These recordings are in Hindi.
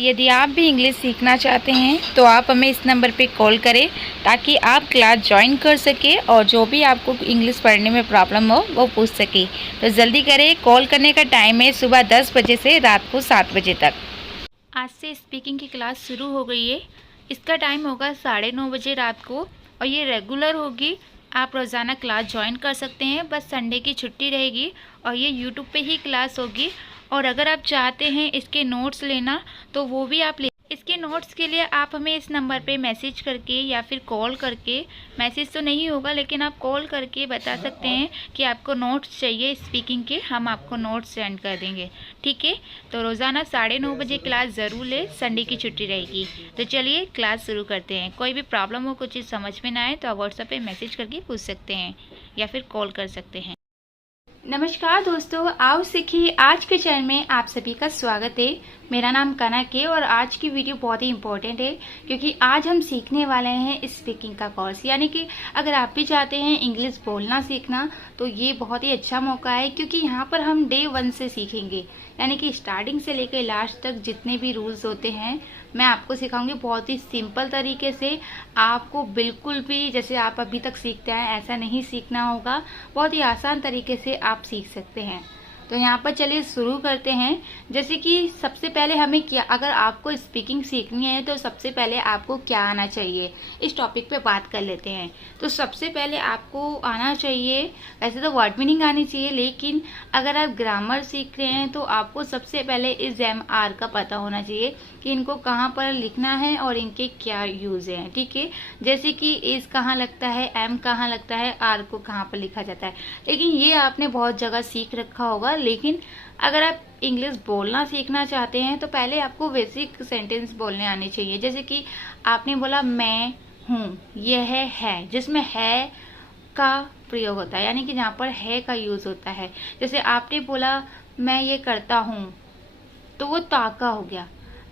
यदि आप भी इंग्लिश सीखना चाहते हैं तो आप हमें इस नंबर पे कॉल करें ताकि आप क्लास ज्वाइन कर सके और जो भी आपको इंग्लिश पढ़ने में प्रॉब्लम हो वो पूछ सके। तो जल्दी करें, कॉल करने का टाइम है सुबह 10 बजे से रात को 7 बजे तक। आज से स्पीकिंग की क्लास शुरू हो गई है। इसका टाइम होगा 9:30 बजे रात को और ये रेगुलर होगी। आप रोज़ाना क्लास ज्वाइन कर सकते हैं, बस संडे की छुट्टी रहेगी और ये यूट्यूब पे ही क्लास होगी। और अगर आप चाहते हैं इसके नोट्स लेना तो वो भी आप ले। इसके नोट्स के लिए आप हमें इस नंबर पे मैसेज करके या फिर कॉल करके, मैसेज तो नहीं होगा लेकिन आप कॉल करके बता सकते हैं कि आपको नोट्स चाहिए स्पीकिंग के, हम आपको नोट्स सेंड कर देंगे। ठीक है, तो रोज़ाना 9:30 बजे क्लास ज़रूर ले, संडे की छुट्टी रहेगी। तो चलिए क्लास शुरू करते हैं। कोई भी प्रॉब्लम हो, कुछ चीज़ समझ में ना आए तो आप व्हाट्सएप पे मैसेज करके पूछ सकते हैं या फिर कॉल कर सकते हैं। नमस्कार दोस्तों, आओ सीखिए आज के चैनल में आप सभी का स्वागत है। मेरा नाम कनक है और आज की वीडियो बहुत ही इम्पोर्टेंट है क्योंकि आज हम सीखने वाले हैं स्पीकिंग का कोर्स। यानी कि अगर आप भी चाहते हैं इंग्लिश बोलना सीखना तो ये बहुत ही अच्छा मौका है क्योंकि यहाँ पर हम डे 1 से सीखेंगे। यानी कि स्टार्टिंग से लेकर लास्ट तक जितने भी रूल्स होते हैं मैं आपको सिखाऊंगी बहुत ही सिंपल तरीके से। आपको बिल्कुल भी जैसे आप अभी तक सीखते हैं ऐसा नहीं सीखना होगा, बहुत ही आसान तरीके से आप सीख सकते हैं। तो यहाँ पर चलिए शुरू करते हैं। जैसे कि सबसे पहले हमें क्या, अगर आपको स्पीकिंग सीखनी है तो सबसे पहले आपको क्या आना चाहिए, इस टॉपिक पे बात कर लेते हैं। तो सबसे पहले आपको आना चाहिए, वैसे तो वर्ड मीनिंग आनी चाहिए, लेकिन अगर आप ग्रामर सीख रहे हैं तो आपको सबसे पहले इस एम-आर का पता होना चाहिए कि इनको कहाँ पर लिखना है और इनके क्या यूज हैं। ठीक है, जैसे कि इस कहाँ लगता है, एम कहाँ लगता है, आर को कहाँ पर लिखा जाता है। लेकिन ये आपने बहुत जगह सीख रखा होगा। लेकिन अगर आप इंग्लिश बोलना सीखना चाहते हैं तो पहले आपको बेसिक सेंटेंस बोलने आने चाहिए। जैसे कि आपने बोला मैं हूँ, यह है, जिसमें है का प्रयोग होता है, यानी कि जहाँ पर है का यूज होता है। जैसे आपने बोला मैं ये करता हूँ तो वो ताका हो गया।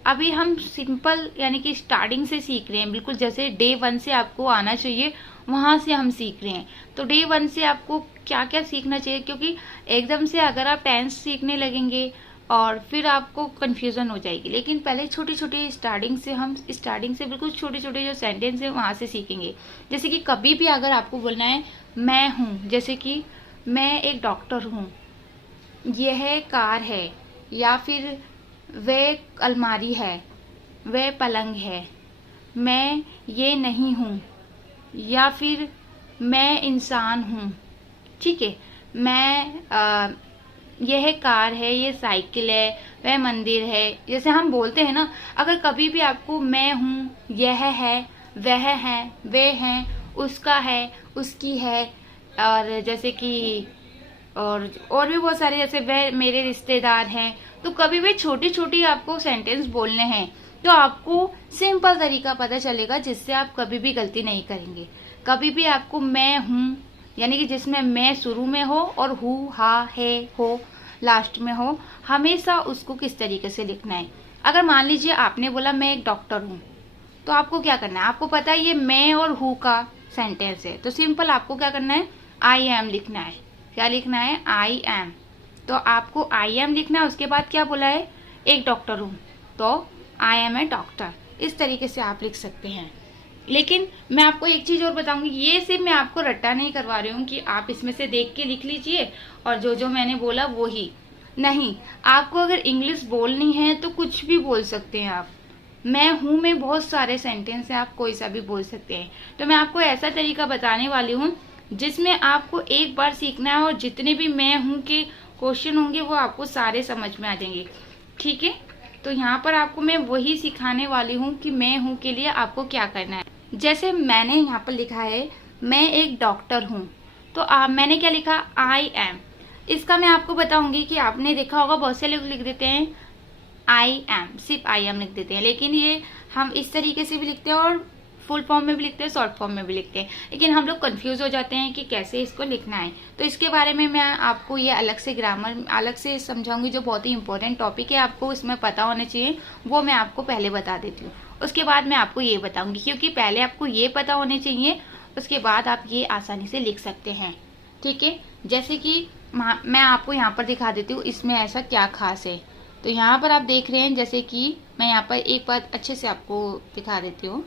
अभी हम सिंपल यानी कि स्टार्टिंग से सीख रहे हैं, बिल्कुल जैसे डे 1 से आपको आना चाहिए वहां से हम सीख रहे हैं। तो डे 1 से आपको क्या क्या सीखना चाहिए, क्योंकि एकदम से अगर आप टेंस सीखने लगेंगे और फिर आपको कंफ्यूजन हो जाएगी। लेकिन पहले छोटी छोटी स्टार्टिंग से बिल्कुल छोटे छोटे जो सेंटेंस है वहां से सीखेंगे। जैसे कि कभी भी अगर आपको बोलना है मैं हूँ, जैसे कि मैं एक डॉक्टर हूँ, यह कार है, या फिर वह अलमारी है, वह पलंग है, मैं ये नहीं हूँ, या फिर मैं इंसान हूँ। ठीक है, यह कार है, ये साइकिल है, वह मंदिर है। जैसे हम बोलते हैं ना, अगर कभी भी आपको मैं हूँ, यह है, वह है, वे हैं, उसका है, उसकी है, और जैसे कि और भी बहुत सारे, जैसे वह मेरे रिश्तेदार हैं। तो कभी भी छोटी छोटी आपको सेंटेंस बोलने हैं तो आपको सिंपल तरीका पता चलेगा जिससे आप कभी भी गलती नहीं करेंगे। कभी भी आपको मैं हूँ यानी कि जिसमें मैं शुरू में हो और हु, हा, है, हो लास्ट में हो, हमेशा उसको किस तरीके से लिखना है। अगर मान लीजिए आपने बोला मैं एक डॉक्टर हूँ, तो आपको क्या करना है, आपको पता है ये मैं और हु का सेंटेंस है, तो सिंपल आपको क्या करना है, आई एम लिखना है। क्या लिखना है, आई एम। तो आपको आई एम लिखना है, उसके बाद क्या बोला है, एक डॉक्टर हूँ, तो आई एम ए डॉक्टर। इस तरीके से आप लिख सकते हैं। लेकिन मैं आपको एक चीज और बताऊंगी, ये सिर्फ मैं आपको रट्टा नहीं करवा रही हूँ कि आप इसमें से देख के लिख लीजिए और जो जो मैंने बोला वो ही नहीं। आपको अगर इंग्लिश बोलनी है तो कुछ भी बोल सकते हैं आप। मैं हूँ में बहुत सारे सेंटेंस है, आप कोई सा भी बोल सकते हैं। तो मैं आपको ऐसा तरीका बताने वाली हूँ जिसमें आपको एक बार सीखना है और जितने भी मैं हूँ के क्वेश्चन होंगे वो आपको सारे समझ में आ जाएंगे। ठीक है, तो यहाँ पर आपको मैं वही सिखाने वाली हूँ कि मैं हूँ के लिए आपको क्या करना है। जैसे मैंने यहाँ पर लिखा है मैं एक डॉक्टर हूँ, तो मैंने क्या लिखा, आई एम। इसका मैं आपको बताऊंगी कि आपने देखा होगा बहुत से लोग लिख देते हैं आई एम, सिर्फ आई एम लिख देते हैं। लेकिन ये हम इस तरीके से भी लिखते हैं और फुल फॉर्म में भी लिखते हैं, शॉर्ट फॉर्म में भी लिखते हैं। लेकिन हम लोग कंफ्यूज हो जाते हैं कि कैसे इसको लिखना है। तो इसके बारे में मैं आपको ये अलग से ग्रामर अलग से समझाऊंगी, जो बहुत ही इंपॉर्टेंट टॉपिक है, आपको इसमें पता होना चाहिए, वो मैं आपको पहले बता देती हूँ। उसके बाद मैं आपको ये बताऊंगी, क्योंकि पहले आपको ये पता होने चाहिए, उसके बाद आप ये आसानी से लिख सकते हैं। ठीक है, जैसे कि मैं आपको यहाँ पर दिखा देती हूँ इसमें ऐसा क्या खास है। तो यहाँ पर आप देख रहे हैं, जैसे कि मैं यहाँ पर एक बात अच्छे से आपको दिखा देती हूँ।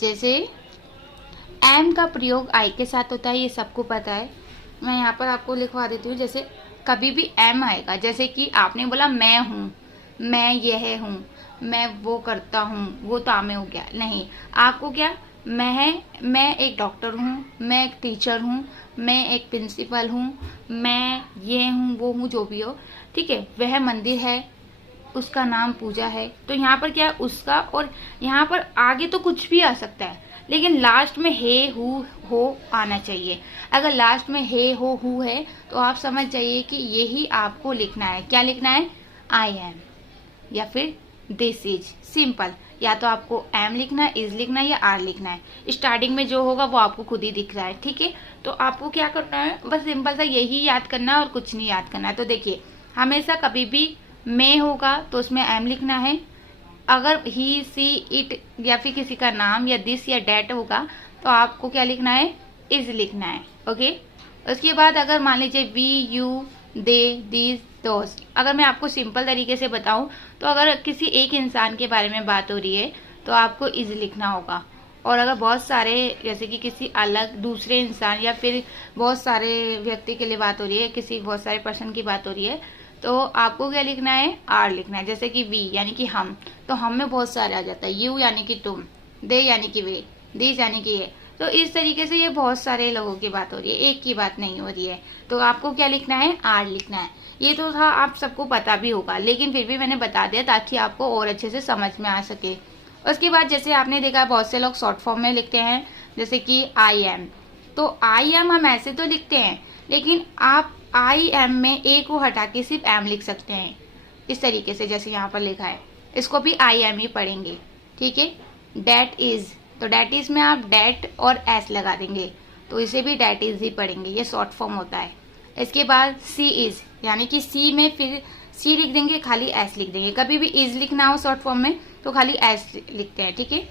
जैसे एम का प्रयोग आई के साथ होता है, ये सबको पता है। मैं यहाँ पर आपको लिखवा देती हूँ। जैसे कभी भी एम आएगा, जैसे कि आपने बोला मैं हूँ, मैं यह हूँ, मैं वो करता हूँ, वो तामे हो गया, नहीं। आपको क्या, मैं एक डॉक्टर हूँ, मैं एक टीचर हूँ, मैं एक प्रिंसिपल हूँ, मैं ये हूँ वो हूँ, जो भी हो, ठीक है। वह मंदिर है, उसका नाम पूजा है। तो यहाँ पर क्या है, उसका, और यहाँ पर आगे तो कुछ भी आ सकता है, लेकिन लास्ट में हे हु हो आना चाहिए। अगर लास्ट में हे हो हु है तो आप समझ जाइए कि यही आपको लिखना है। क्या लिखना है, आई एम या फिर दिस इज, सिंपल। या तो आपको एम लिखना है, इज लिखना है या आर लिखना है। स्टार्टिंग में जो होगा वो आपको खुद ही दिख रहा है, ठीक है। तो आपको क्या करना है, बस सिंपल सा यही याद करना है और कुछ नहीं याद करना है। तो देखिए, हमेशा कभी भी मैं होगा तो उसमें एम लिखना है। अगर ही सी इट या फिर किसी का नाम या दिस या डैट होगा तो आपको क्या लिखना है, इज लिखना है, ओके। उसके बाद अगर मान लीजिए वी, यू, दे, दीज, दोस्त, अगर मैं आपको सिंपल तरीके से बताऊं तो अगर किसी एक इंसान के बारे में बात हो रही है तो आपको इज लिखना होगा। और अगर बहुत सारे, जैसे कि किसी अलग दूसरे इंसान या फिर बहुत सारे व्यक्ति के लिए बात हो रही है, किसी बहुत सारे पर्सन की बात हो रही है, तो आपको क्या लिखना है, आर लिखना है। जैसे कि वी यानी कि हम, तो हम में बहुत सारे आ जाता है। यू यानी कि तुम, दे यानी कि वे, दिस यानी कि ये। तो इस तरीके से ये बहुत सारे लोगों की बात हो रही है, एक की बात नहीं हो रही है। तो आपको क्या लिखना है, आर लिखना है। ये तो था, आप सबको पता भी होगा, लेकिन फिर भी मैंने बता दिया ताकि आपको और अच्छे से समझ में आ सके। उसके बाद जैसे आपने देखा बहुत से लोग शॉर्ट फॉर्म में लिखते हैं, जैसे कि आई एम। तो आई एम हम ऐसे तो लिखते हैं, लेकिन आप आई एम में ए को हटा के सिर्फ एम लिख सकते हैं, इस तरीके से जैसे यहाँ पर लिखा है। इसको भी आई एम ही पढ़ेंगे, ठीक है। डैट इज, तो डैट इज में आप डैट और एस लगा देंगे, तो इसे भी डैट इज ही पढ़ेंगे, ये शॉर्ट फॉर्म होता है। इसके बाद सी इज, यानी कि सी में फिर सी लिख देंगे, खाली एस लिख देंगे। कभी भी इज लिखना हो शॉर्ट फॉर्म में तो खाली एस लिखते हैं, ठीक है।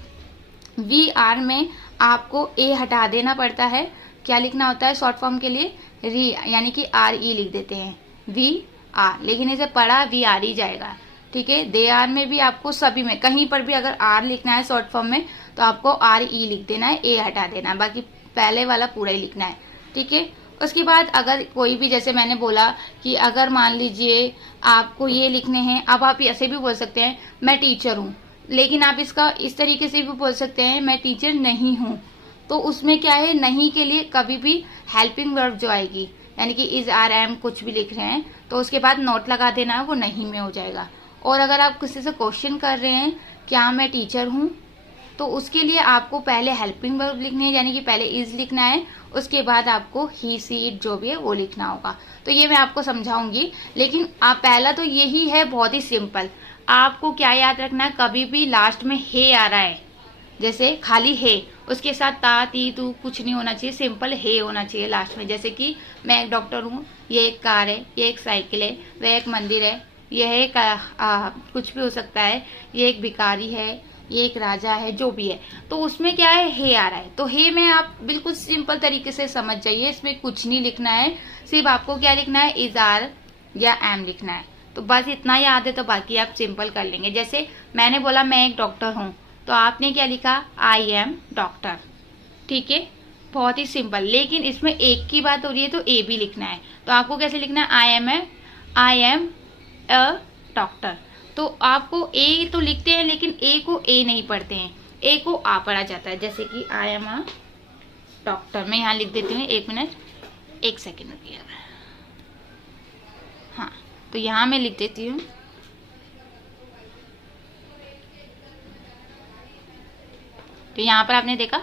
वी आर में आपको ए हटा देना पड़ता है। क्या लिखना होता है शॉर्ट फॉर्म के लिए, री, यानी कि आर ई लिख देते हैं, वी आर, लेकिन इसे पढ़ा वी आर ही जाएगा, ठीक है। दे आर में भी आपको सभी में कहीं पर भी अगर आर लिखना है शॉर्ट फॉर्म में तो आपको आर ई लिख देना है, ए हटा देना है, बाकी पहले वाला पूरा ही लिखना है, ठीक है। उसके बाद अगर कोई भी, जैसे मैंने बोला कि अगर मान लीजिए आपको ये लिखने हैं, अब आप ऐसे भी बोल सकते हैं मैं टीचर हूँ, लेकिन आप इसका इस तरीके से भी बोल सकते हैं मैं टीचर नहीं हूँ। तो उसमें क्या है, नहीं के लिए कभी भी हेल्पिंग वर्ब जो आएगी, यानी कि इज, आर, एम कुछ भी लिख रहे हैं तो उसके बाद नोट लगा देना, वो नहीं में हो जाएगा। और अगर आप किसी से क्वेश्चन कर रहे हैं क्या मैं टीचर हूँ, तो उसके लिए आपको पहले हेल्पिंग वर्ब लिखनी है, यानी कि पहले इज लिखना है, उसके बाद आपको ही, सी, इट जो भी है वो लिखना होगा। तो ये मैं आपको समझाऊंगी, लेकिन आप पहला तो यही है, बहुत ही सिंपल। आपको क्या याद रखना है, कभी भी लास्ट में हे आ रहा है, जैसे खाली हे, उसके साथ ता, ती, तू कुछ नहीं होना चाहिए, सिंपल हे होना चाहिए लास्ट में। जैसे कि मैं एक डॉक्टर हूँ, ये एक कार है, ये एक साइकिल है, वह एक मंदिर है, यह एक कुछ भी हो सकता है, ये एक भिखारी है, ये एक राजा है, जो भी है। तो उसमें क्या है, हे आ रहा है, तो हे में आप बिल्कुल सिंपल तरीके से समझ जाइए, इसमें कुछ नहीं लिखना है, सिर्फ आपको क्या लिखना है, इज, आर या एम लिखना है। तो बस इतना याद है, तो बाकी आप सिंपल कर लेंगे। जैसे मैंने बोला मैं एक डॉक्टर हूँ, तो आपने क्या लिखा, आई एम डॉक्टर, ठीक है, बहुत ही सिंपल। लेकिन इसमें एक की बात हो रही है तो ए भी लिखना है, तो आपको कैसे लिखना है, आई एम अ डॉक्टर। तो आपको ए तो लिखते हैं, लेकिन ए को ए नहीं पढ़ते हैं, ए को आ पढ़ा जाता है। जैसे कि आई एम अ डॉक्टर, मैं यहाँ लिख देती हूँ, एक मिनट, एक सेकेंड रुकिए। हाँ, तो यहाँ मैं लिख देती हूँ, तो यहाँ पर आपने देखा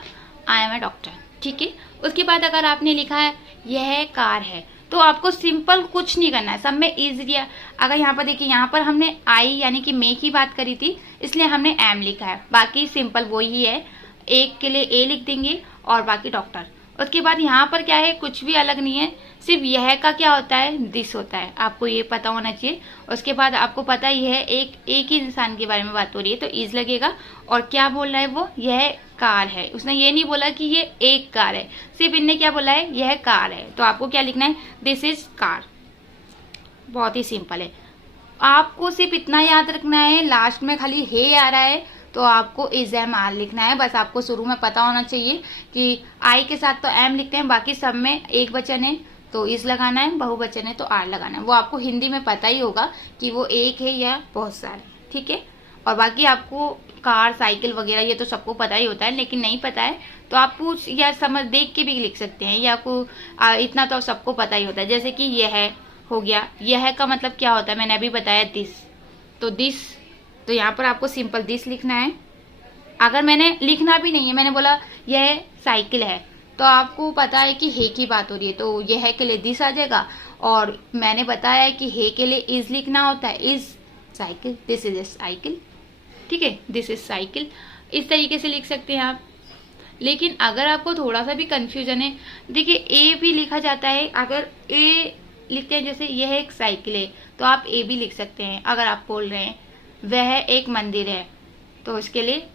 आई एम अ डॉक्टर, ठीक है। उसके बाद अगर आपने लिखा है यह कार है, तो आपको सिंपल कुछ नहीं करना है, सब में इज दिया। अगर यहाँ पर देखिए, यहाँ पर हमने आई यानी कि मैं की बात करी थी, इसलिए हमने एम लिखा है, बाकी सिंपल वही है, एक के लिए ए लिख देंगे और बाकी डॉक्टर। उसके बाद यहाँ पर क्या है, कुछ भी अलग नहीं है, सिर्फ यह का क्या होता है, दिस होता है, आपको ये पता होना चाहिए। उसके बाद आपको पता ही है एक ही इंसान के बारे में बात हो रही है तो इज लगेगा। और क्या बोल रहा है वो, यह कार है, उसने ये नहीं बोला कि ये एक कार है, सिर्फ इनने क्या बोला है, यह कार है, तो आपको क्या लिखना है, दिस इज कार, बहुत ही सिंपल है। आपको सिर्फ इतना याद रखना है, लास्ट में खाली हे आ रहा है तो आपको इज एम आर लिखना है। बस आपको शुरू में पता होना चाहिए कि आई के साथ तो एम लिखते हैं, बाकी सब में एक वचन है तो इज लगाना है, बहुवचन है तो आर लगाना है। वो आपको हिंदी में पता ही होगा कि वो एक है या बहुत सारे, ठीक है। और बाकी आपको कार, साइकिल वगैरह ये तो सबको पता ही होता है, लेकिन नहीं पता है तो आप पूछ या समझ देख के भी लिख सकते हैं, या आपको इतना तो सबको पता ही होता है। जैसे कि यह हो गया, यह का मतलब क्या होता है मैंने अभी बताया, दिस। तो दिस, तो यहाँ पर आपको सिंपल दिस लिखना है। अगर मैंने लिखना भी नहीं है, मैंने बोला यह साइकिल है, तो आपको पता है कि हे की बात हो रही है तो यह के लिए दिस आ जाएगा। और मैंने बताया है कि हे के लिए इज लिखना होता है, is cycle, this is a cycle, ठीक है, दिस इज साइकिल। इस तरीके से लिख सकते हैं आप। लेकिन अगर आपको थोड़ा सा भी कंफ्यूजन है, देखिए ए भी लिखा जाता है। अगर ए लिखते हैं जैसे यह एक साइकिल है तो आप ए भी लिख सकते हैं। अगर आप बोल रहे हैं वह एक मंदिर है तो इसके लिए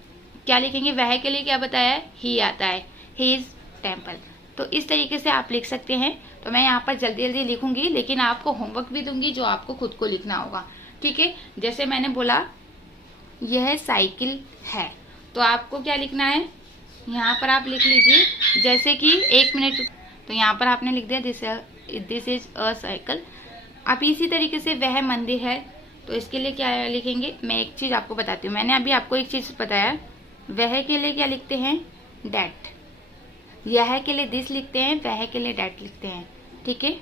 क्या लिखेंगे, वह के लिए क्या बताया है, ही आता है, ही इज टेम्पल। तो इस तरीके से आप लिख सकते हैं। तो मैं यहाँ पर जल्दी जल्दी लिखूंगी, लेकिन आपको होमवर्क भी दूंगी जो आपको खुद को लिखना होगा, ठीक है। जैसे मैंने बोला यह साइकिल है तो आपको क्या लिखना है, यहाँ पर आप लिख लीजिए जैसे कि 1 मिनट। तो यहाँ पर आपने लिख दिया दिस इज अ साइकिल। आप इसी तरीके से वह मंदिर है तो इसके लिए क्या लिखेंगे, मैं एक चीज आपको बताती हूँ। मैंने अभी आपको एक चीज बताया, वह के लिए क्या लिखते हैं, डैट। यह के लिए दिस लिखते हैं, वह के लिए डैट लिखते हैं, ठीक है।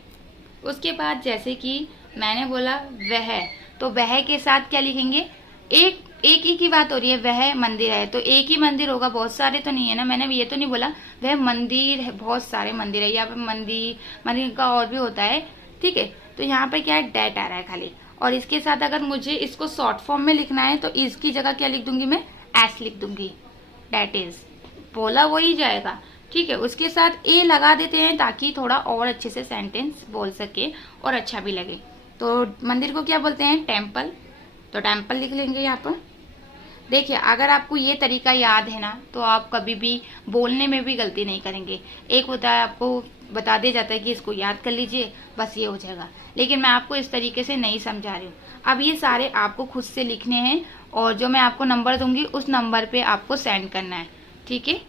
उसके बाद जैसे कि मैंने बोला वह, तो वह के साथ क्या लिखेंगे, एक ही की बात हो रही है, वह मंदिर है तो एक ही मंदिर होगा, बहुत सारे तो नहीं है ना। मैंने ये तो नहीं बोला वह मंदिर है, बहुत सारे मंदिर है। यहाँ पे मंदिर का और भी होता है, ठीक है। तो यहाँ पे क्या है, डैट आ रहा है खाली। और इसके साथ अगर मुझे इसको शॉर्ट फॉर्म में लिखना है तो इस की जगह क्या लिख दूंगी, मैं एस लिख दूंगी, डैट इज। बोला वही जाएगा, ठीक है। उसके साथ ए लगा देते हैं ताकि थोड़ा और अच्छे से सेंटेंस बोल सके और अच्छा भी लगे। तो मंदिर को क्या बोलते हैं, टेम्पल। तो टेम्पल लिख लेंगे यहाँ पर। देखिए अगर आपको ये तरीका याद है ना तो आप कभी भी बोलने में भी गलती नहीं करेंगे। एक होता है आपको बता दिया जाता है कि इसको याद कर लीजिए, बस ये हो जाएगा, लेकिन मैं आपको इस तरीके से नहीं समझा रही हूँ। अब ये सारे आपको खुद से लिखने हैं और जो मैं आपको नंबर दूंगी उस नंबर पे आपको सेंड करना है, ठीक है।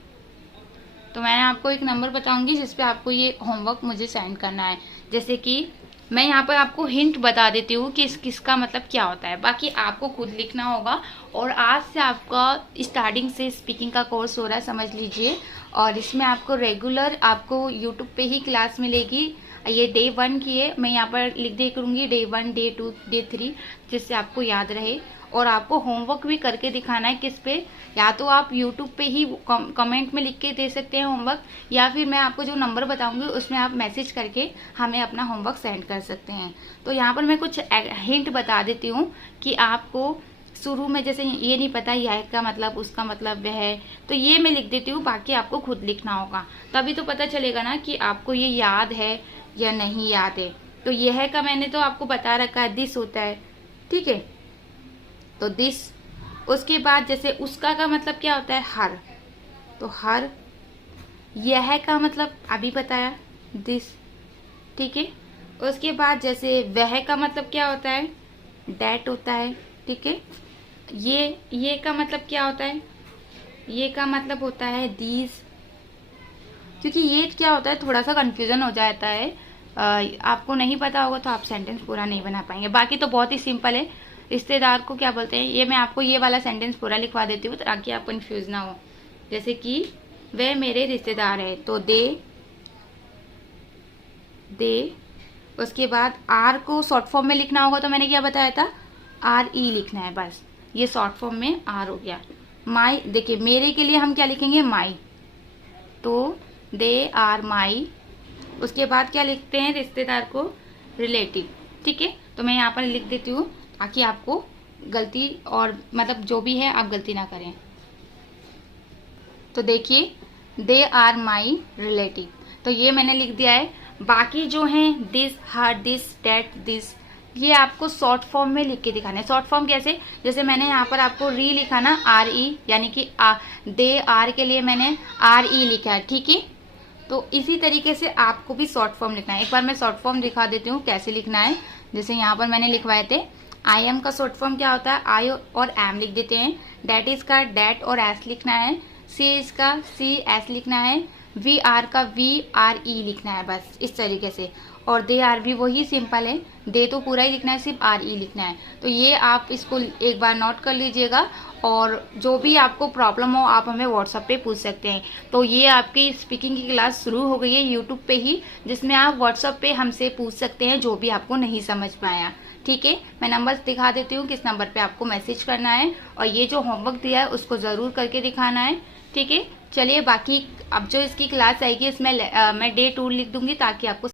तो मैं आपको एक नंबर बताऊंगी जिसपे आपको ये होमवर्क मुझे सेंड करना है। जैसे कि मैं यहाँ पर आपको हिंट बता देती हूँ कि किसका मतलब क्या होता है, बाकी आपको खुद लिखना होगा। और आज से आपका स्टार्टिंग से स्पीकिंग का कोर्स हो रहा है, समझ लीजिए। और इसमें आपको रेगुलर आपको यूट्यूब पे ही क्लास मिलेगी। ये डे 1 की है, मैं यहाँ पर लिख दे करूँगी डे 1, डे 2, डे 3, जिससे आपको याद रहे। और आपको होमवर्क भी करके दिखाना है किस पे, या तो आप यूट्यूब पे ही कमेंट में लिख के दे सकते हैं होमवर्क, या फिर मैं आपको जो नंबर बताऊंगी उसमें आप मैसेज करके हमें अपना होमवर्क सेंड कर सकते हैं। तो यहाँ पर मैं कुछ हिंट बता देती हूँ कि आपको शुरू में जैसे ये नहीं पता यह का मतलब, उसका मतलब वह है, तो ये मैं लिख देती हूँ, बाकी आपको खुद लिखना होगा। तभी तो पता चलेगा ना कि आपको ये याद है या नहीं याद है। तो यह का मैंने तो आपको बता रखा है, दिस होता है, ठीक है। तो दिस, उसके बाद जैसे उसका का मतलब क्या होता है, हर। तो हर, यह का मतलब अभी बताया, दिस, ठीक है। उसके बाद जैसे वह का मतलब क्या होता है, डैट होता है, ठीक है। ये का मतलब क्या होता है, ये का मतलब होता है दीज। क्योंकि ये क्या होता है थोड़ा सा कंफ्यूजन हो जाता है, आपको नहीं पता होगा तो आप सेंटेंस पूरा नहीं बना पाएंगे। बाकी तो बहुत ही सिंपल है। रिश्तेदार को क्या बोलते हैं, ये मैं आपको ये वाला सेंटेंस पूरा लिखवा देती हूँ ताकि आप कंफ्यूज ना हो। जैसे कि वे मेरे रिश्तेदार है तो दे, उसके बाद आर को शॉर्ट फॉर्म में लिखना होगा तो मैंने क्या बताया था, आर ई लिखना है, बस ये शॉर्ट फॉर्म में आर हो गया। माई, देखिए मेरे के लिए हम क्या लिखेंगे, माई, तो दे आर माई। उसके बाद क्या लिखते हैं रिश्तेदार को, रिलेटिव, ठीक है। तो मैं यहाँ पर लिख देती हूँ ताकि आपको गलती और मतलब जो भी है आप गलती ना करें। तो देखिए दे आर माई रिलेटिव, तो ये मैंने लिख दिया है। बाकी जो हैं this, her, this, that, this, ये आपको शॉर्ट फॉर्म में लिख के दिखाना है। शॉर्ट फॉर्म कैसे, जैसे मैंने यहाँ पर आपको री लिखा ना, आर ई, यानी कि दे आर के लिए मैंने आर ई लिखा है, ठीक है। तो इसी तरीके से आपको भी शॉर्ट फॉर्म लिखना है। एक बार मैं शॉर्ट फॉर्म दिखा देती हूँ कैसे लिखना है। जैसे यहाँ पर मैंने लिखवाए थे आई एम का शॉर्ट फॉर्म क्या होता है, आई और एम लिख देते हैं। डैट इज का डैट और एस लिखना है। सी इज का सी एस लिखना है। वी आर का वी आर ई लिखना है, बस इस तरीके से। और दे आर भी वही सिंपल है, दे तो पूरा ही लिखना है, सिर्फ आर ई लिखना है। तो ये आप इसको एक बार नोट कर लीजिएगा, और जो भी आपको प्रॉब्लम हो आप हमें व्हाट्सएप पे पूछ सकते हैं। तो ये आपकी स्पीकिंग की क्लास शुरू हो गई है यूट्यूब पे ही, जिसमें आप व्हाट्सएप पे हमसे पूछ सकते हैं जो भी आपको नहीं समझ पाया। ठीक है, मैं नंबर दिखा देती हूँ किस नंबर पे आपको मैसेज करना है, और ये जो होमवर्क दिया है उसको ज़रूर करके दिखाना है। ठीक है, चलिए बाकी अब जो इसकी क्लास आएगी इसमें मैं डे 2 लिख दूंगी ताकि आपको